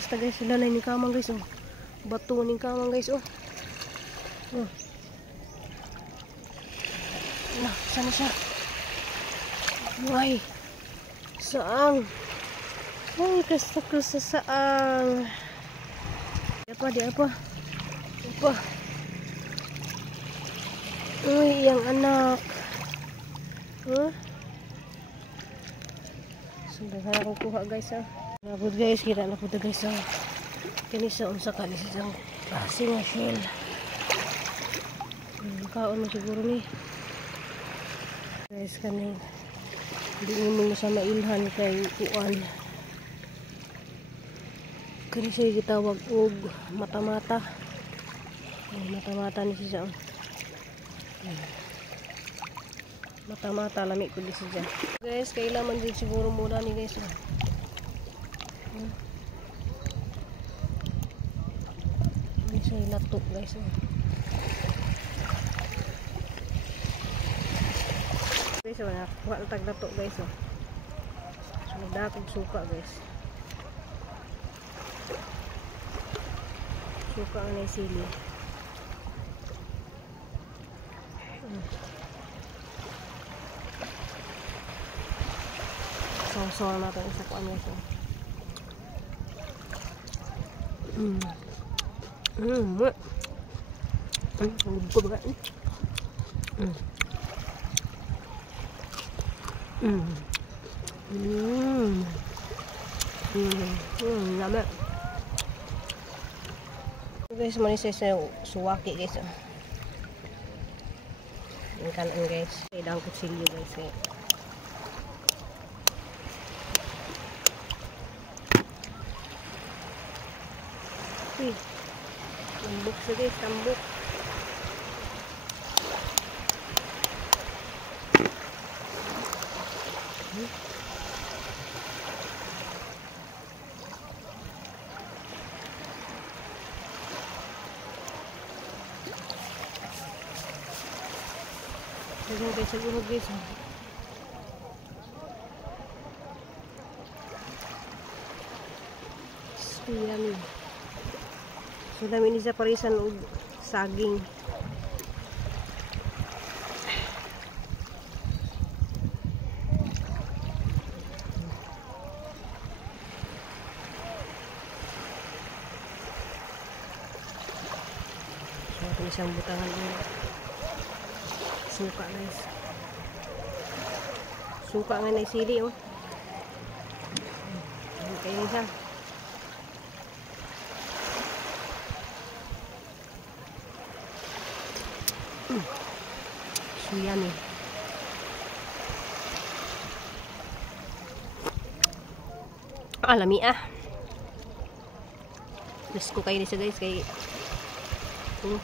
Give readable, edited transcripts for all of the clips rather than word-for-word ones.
Basta guys, sila na yung kamang guys. Oh. Bato ng kamang guys. Oh. Oh. Nah, sana siya. Ay. Saang. Ay, kasta saang. Di apa. Apa. Uy, yang anak. Huh? Sudah sana akong kuha guys. Nabod guys, kita na po guys. Kini sa unsa ka ni sa klase nga shell. Kaon mo siguro ni. Guys, kani hindi mo sa mailhan kay kuan. Kani siya gitawag og mata-mata. Mata-mata ni siya. Mata-mata lami ko di siya. Guys, kailangan din siguro muna ni guys. Ini siya latok guys. Guys, wala kuha tag latok guys. Sumidakog suka guys. Suka ang sili. Saw natin sa kuan guys. Lembut banget. Lama. Guys, manis saya suwaki guys. Ini kanan guys. Sedang kecil guys. Tambuk sih guys, tambuk. Siguro guys. Yummy. So dami ni sa parisan og saging. So ito isang butangan ng suka guys. Suka nga na sili oh. Okay na siya. So yummy. Alami Diyos ko kayo nisa guys. Kay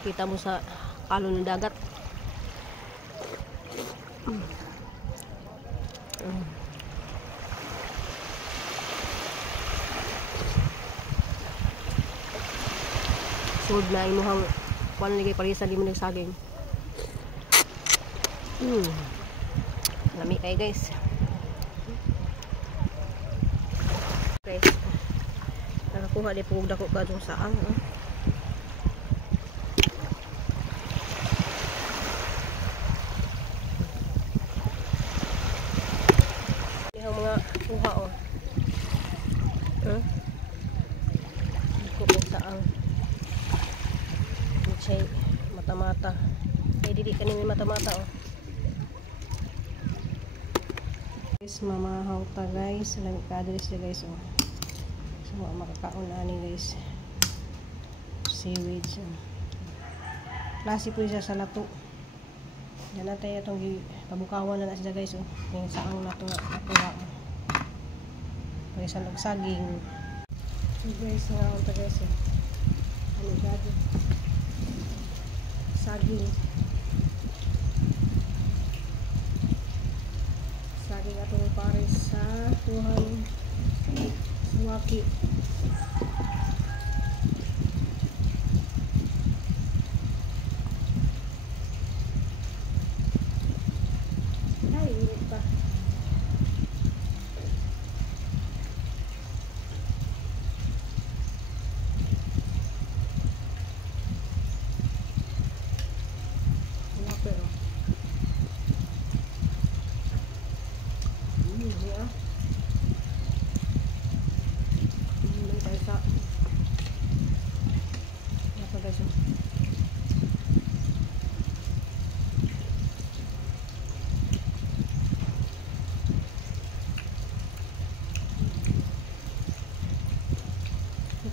kita mo sa kalon ng dagat. Sod na imuhang paano nagay parisa di mo nagsaging. Lami kayo guys. Guys, nakakuha di po dako ka dong saang. Yung mga kuha oh. Kuha saang. Chay mata-mata. Ay dili kanini mata-mata oh. Guys, mamahaw ta guys. Lami ka adres guys oh. So makakaon ani guys. Seaweed. Klase po siya sa lato. Yan natin itong pabukawan na siya guys oh. Yung saang lato nga nakuha oh. Pagkasan og saging. So guys, mamahaw ta guys oh. Ano gado? Saging atong pares sa tuhang suwaki. Ay, init pa.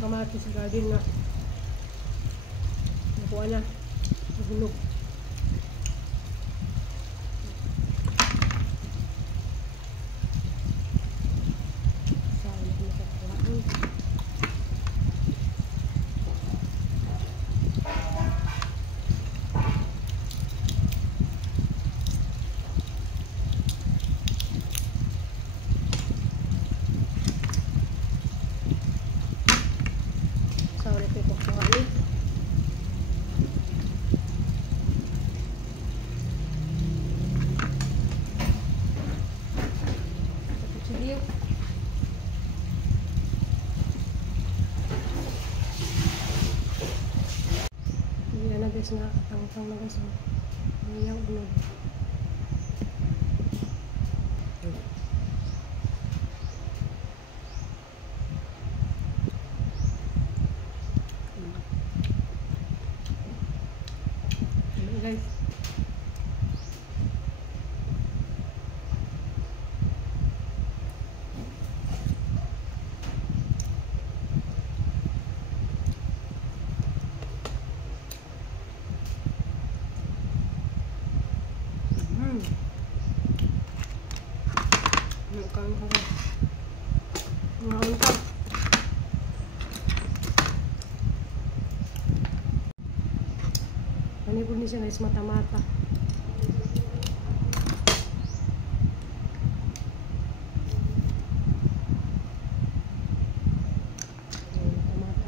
kamatis sa garden nga. Nakuha na. Nahulog. Sorry, pipok ko nga ni. Sige. Hindi na guys na tangtang na guys. Ngayon unod. Guys, ngaon ka. Manipod ni siya guys, mata-mata. Mata-mata.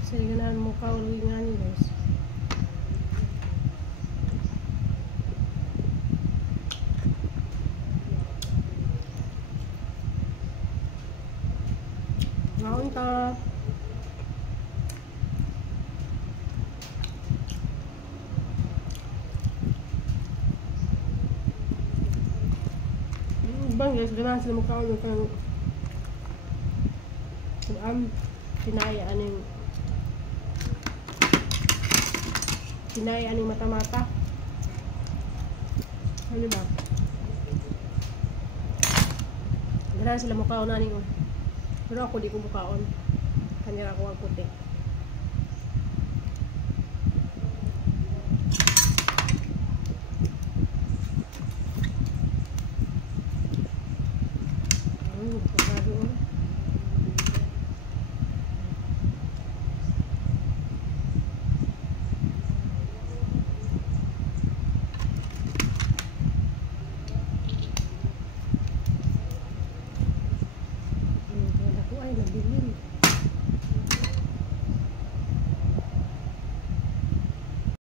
Kasi ganahan mo ka ulit nga ni guys. Ngaon ka. Bang guys, ganahan sila magkaon ng kang tinaya aning mata-mata. Ano ba? Ganahan sila magkaon aning. Pero ako di ko mukaon. Kanira ko ang puti.